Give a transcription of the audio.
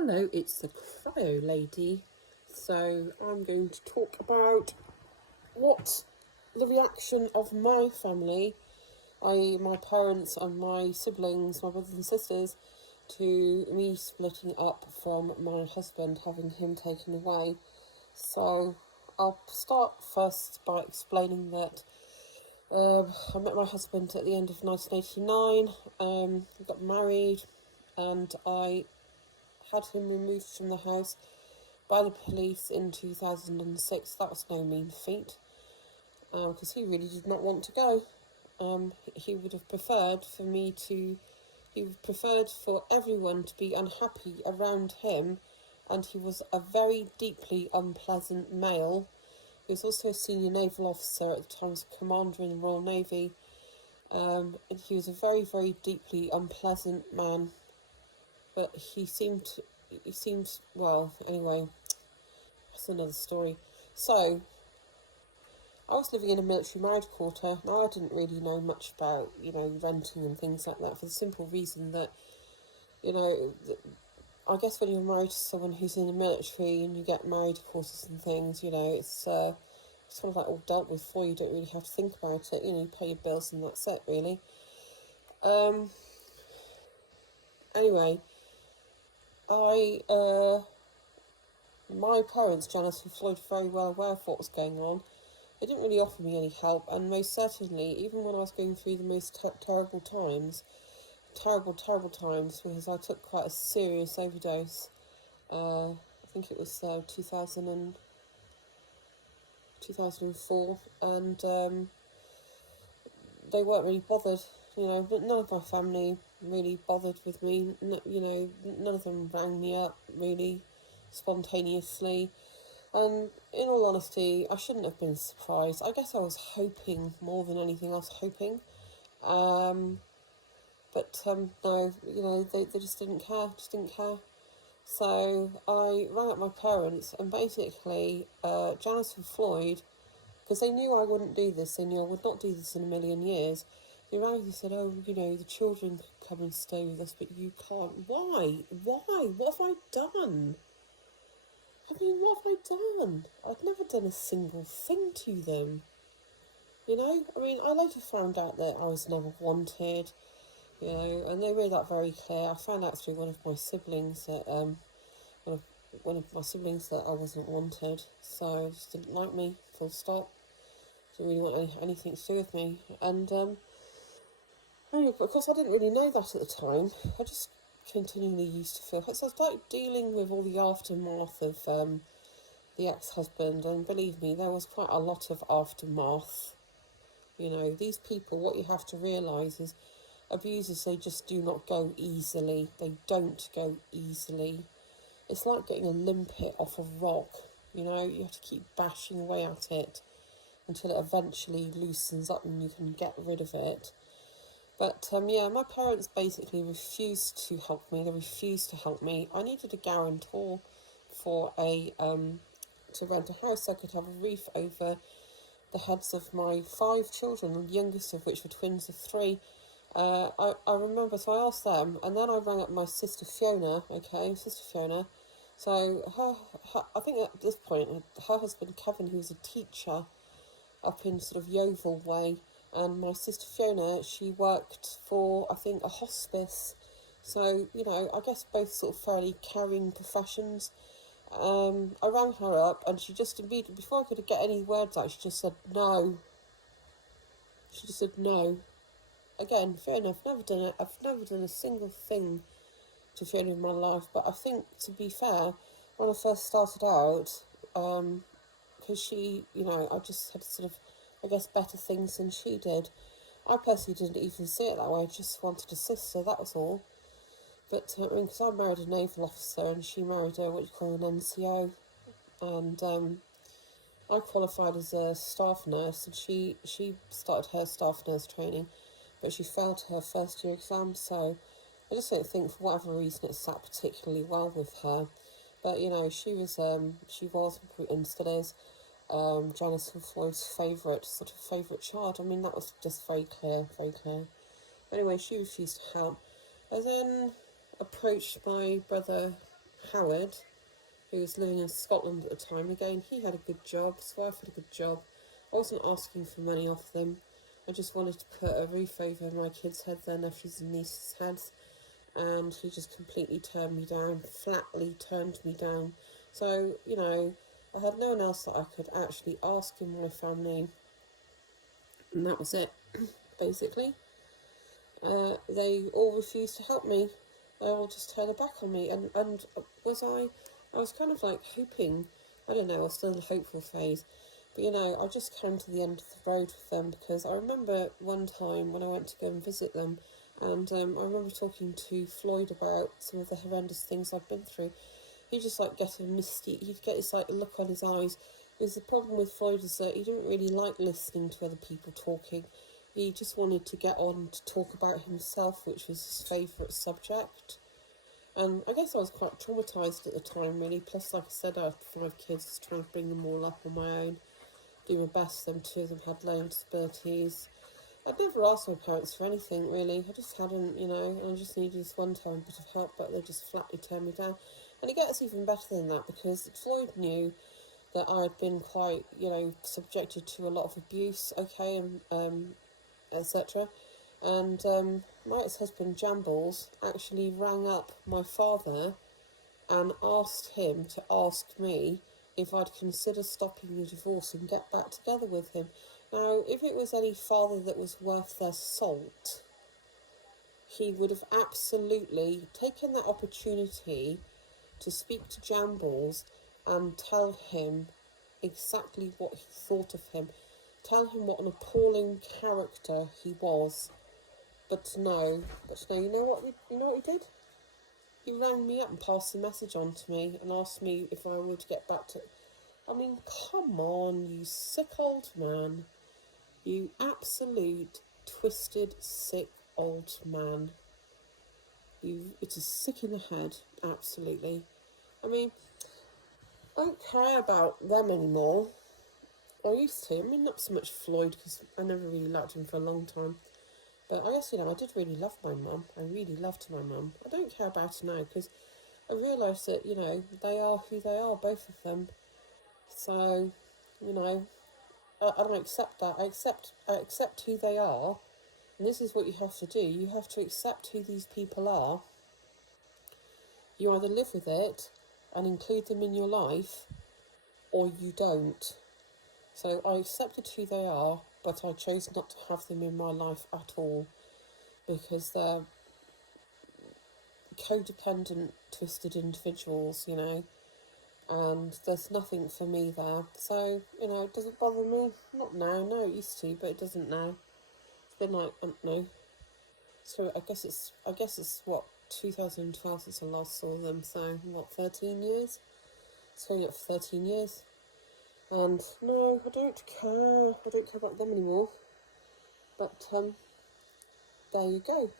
Hello, it's the Cryo Lady. So I'm going to talk about what the reaction of my family, i.e. my parents and my siblings, my brothers and sisters, to me splitting up from my husband, having him taken away. So I'll start first by explaining that I met my husband at the end of 1989, got married, and I had him removed from the house by the police in 2006. That was no mean feat, because he really did not want to go. He would have preferred for everyone to be unhappy around him, and he was a very deeply unpleasant male. He was also a senior naval officer at the time, as commander in the Royal Navy. And he was a very, very deeply unpleasant man, but he seemed, well, anyway, that's another story. So, I was living in a military married quarter. Now, I didn't really know much about, renting and things like that, for the simple reason that, I guess when you're married to someone who's in the military and you get married quarters and things, it's sort of like all dealt with for you. You don't really have to think about it. You pay your bills and that's it, really. Anyway, my parents, Janice and Floyd, were very well aware of what was going on. They didn't really offer me any help, and most certainly, even when I was going through the most terrible times, because I took quite a serious overdose. I think it was 2004, and they weren't really bothered. None of my family really bothered with me. None of them rang me up really spontaneously. And in all honesty, I shouldn't have been surprised. I guess I was hoping more than anything else, but no, they just didn't care, So I rang up my parents, and basically, Janice and Floyd, because they knew I wouldn't do this, they knew I would not do this in a million years. They rang and said, "Oh, the children could come and stay with us, but you can't." Why? What have I done? What have I done? I'd never done a single thing to them. I later found out that I was never wanted, and they made that very clear. I found out through one of my siblings that, I wasn't wanted, so they just didn't like me, full stop. Didn't really want anything to do with me, and, anyway, of course I didn't really know that at the time. I just continually used to feel, so I started dealing with all the aftermath of, the ex-husband, and believe me, there was quite a lot of aftermath. These people, what you have to realise is, abusers, they just do not go easily. They don't go easily. It's like getting a limpet off a rock. You have to keep bashing away at it until it eventually loosens up and you can get rid of it. But, my parents basically refused to help me. They refused to help me. I needed a guarantor for to rent a house so I could have a roof over the heads of my 5 children, the youngest of which were twins of 3. I remember, so I asked them, and then I rang up my sister Fiona, So her I think at this point, her husband Kevin, who was a teacher up in sort of Yeovil way, and my sister Fiona, she worked for, I think, a hospice. So, I guess both sort of fairly caring professions. I rang her up, and she just immediately, before I could get any words out, she just said no. Again, fair enough, never done it. I've never done a single thing to Fiona in my life, but I think, to be fair, when I first started out, because she, I just had sort of, I guess, better things than she did. I personally didn't even see it that way. I just wanted a sister, that was all. But, because I married a naval officer and she married what you call an NCO, and I qualified as a staff nurse, and she started her staff nurse training, but she failed her first year exam, so I just don't think, for whatever reason, it sat particularly well with her. But, she was, and still is, Janice and Floyd's favourite child. That was just very clear. Anyway, she refused to help. I then approached my brother Howard, who was living in Scotland at the time. Again, he had a good job, his wife had a good job. I wasn't asking for money off them. I just wanted to put a roof over my kids' heads, their nephews and nieces' heads, and he just completely turned me down, flatly turned me down. So, you know, I had no one else that I could actually ask in my family, and that was it, basically. They all refused to help me. They all just turned their back on me, and I was kind of like hoping, I don't know, I was still in the hopeful phase, but you know, I just came to the end of the road with them, because I remember one time when I went to go and visit them, and I remember talking to Floyd about some of the horrendous things I've been through. He just like get a misty, he'd get this like look on his eyes. Because the problem with Floyd is that he didn't really like listening to other people talking. He just wanted to get on to talk about himself, which was his favourite subject. And I guess I was quite traumatised at the time, really. Plus, like I said, I had 5 kids, trying to bring them all up on my own, do my best. Them 2 of them had learning disabilities. I'd never asked my parents for anything, really. I just hadn't, you know, and I just needed this one time bit of help, but they just flatly turned me down. And it gets even better than that, because Floyd knew that I had been quite, you know, subjected to a lot of abuse, okay, and etc. And my ex-husband, Jambles, actually rang up my father and asked him to ask me if I'd consider stopping the divorce and get back together with him. Now, if it was any father that was worth their salt, he would have absolutely taken that opportunity to speak to Jambles and tell him exactly what he thought of him. Tell him what an appalling character he was. But no, you know what? You know what he did? He rang me up and passed the message on to me and asked me if I would get back to. I mean, come on, you sick old man. You absolute twisted, sick old man. It is sick in the head, absolutely. I mean, I don't care about them anymore. I used to. I mean, not so much Floyd, because I never really liked him for a long time. But I guess, you know, I did really love my mum. I really loved my mum. I don't care about her now, because I realise that, you know, they are who they are, both of them. So, you know, I don't accept that. I accept who they are. And this is what you have to do. You have to accept who these people are. You either live with it and include them in your life, or you don't. So I accepted who they are, but I chose not to have them in my life at all, because they're codependent, twisted individuals, you know, and there's nothing for me there. So, you know, it doesn't bother me. Not now. No, it used to, but it doesn't now. It's been like, I don't know. So I guess it's what, 2012 since I last saw them. So what, 13 years? It's going up for 13 years. And no, I don't care. I don't care about them anymore. But there you go.